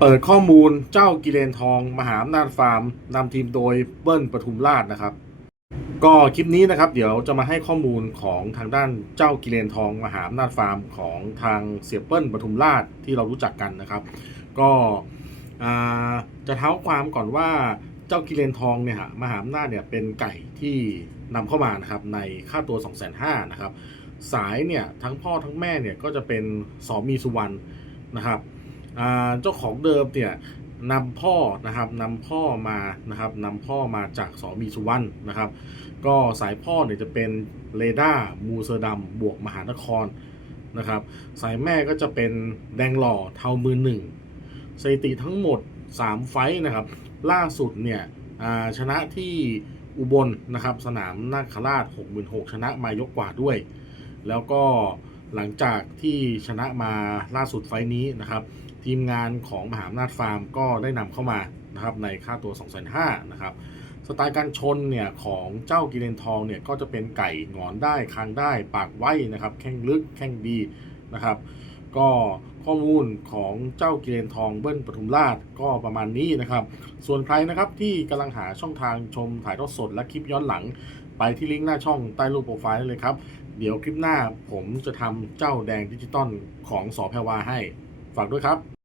เปิดข้อมูลเจ้ากิเลนทอง มหาอำนาจฟาร์มนำทีมโดยเบิ้ลปทุมราชนะครับ ก็คลิปนี้นะครับ เดี๋ยวจะมาให้ข้อมูลของทางด้านเจ้ากิเลนทอง มหาอำนาจฟาร์มของทางเสียเปิ้ลปทุมราชที่เรารู้จักกันนะครับ ก็จะเท้าความก่อนว่าเจ้ากิเลนทองเนี่ยฮะมหาอำนาจเนี่ยเป็นไก่ที่นำเข้ามานะครับในค่าตัว 2 5 0 0 0นะครับสายเนี่ยทั้งพ่อทั้งแม่เนี่ยก็จะเป็นสอมีสุวรรณนะครับ เจ้าของเดิมเนี่ยนำพ่อนะครับนำพ่อมานะครับนำพ่อมาจากสอมีสุวรรณนะครับ ก็สายพ่อเนี่ยจะเป็นเรดาร์มูเซอร์ดัมบวกมหานครนะครับ สายแม่ก็จะเป็นแดงหล่อเทามือหนึ่งสถิติทั้งหมด 3 ไฟท์นะครับ ล่าสุดเนี่ยชนะที่อุบลนะครับ สนามนาคราช 66 ชนะมายกกว่าด้วย แล้วก็ หลังจากที่ชนะมาล่าสุดไฟท์นี้นะครับ ทีมงานของมหาอำนาจฟาร์มก็ได้นำเข้ามานะครับในค่าตัว 2 5 0 0 0นะครับสไตล์การชนเนี่ยของเจ้ากิเลนทองเนี่ยก็จะเป็นไก่งอนได้คางได้ ปากไว้นะครับ แข้งลึกแข้งดีนะครับ ก็ข้อมูลของเจ้ากิเลนทองเบิ้ลปทุมราชก็ประมาณนี้นะครับ ส่วนใครนะครับที่กำลังหาช่องทางชมถ่ายทอดสดและคลิปย้อนหลัง ไปที่ลิงก์หน้าช่องใต้รูปโปรไฟล์ได้เลยครับ เดี๋ยวคลิปหน้าผมจะทำเจ้าแดงดิจิตอลของสอแพรวาให้ฝากด้วยครับ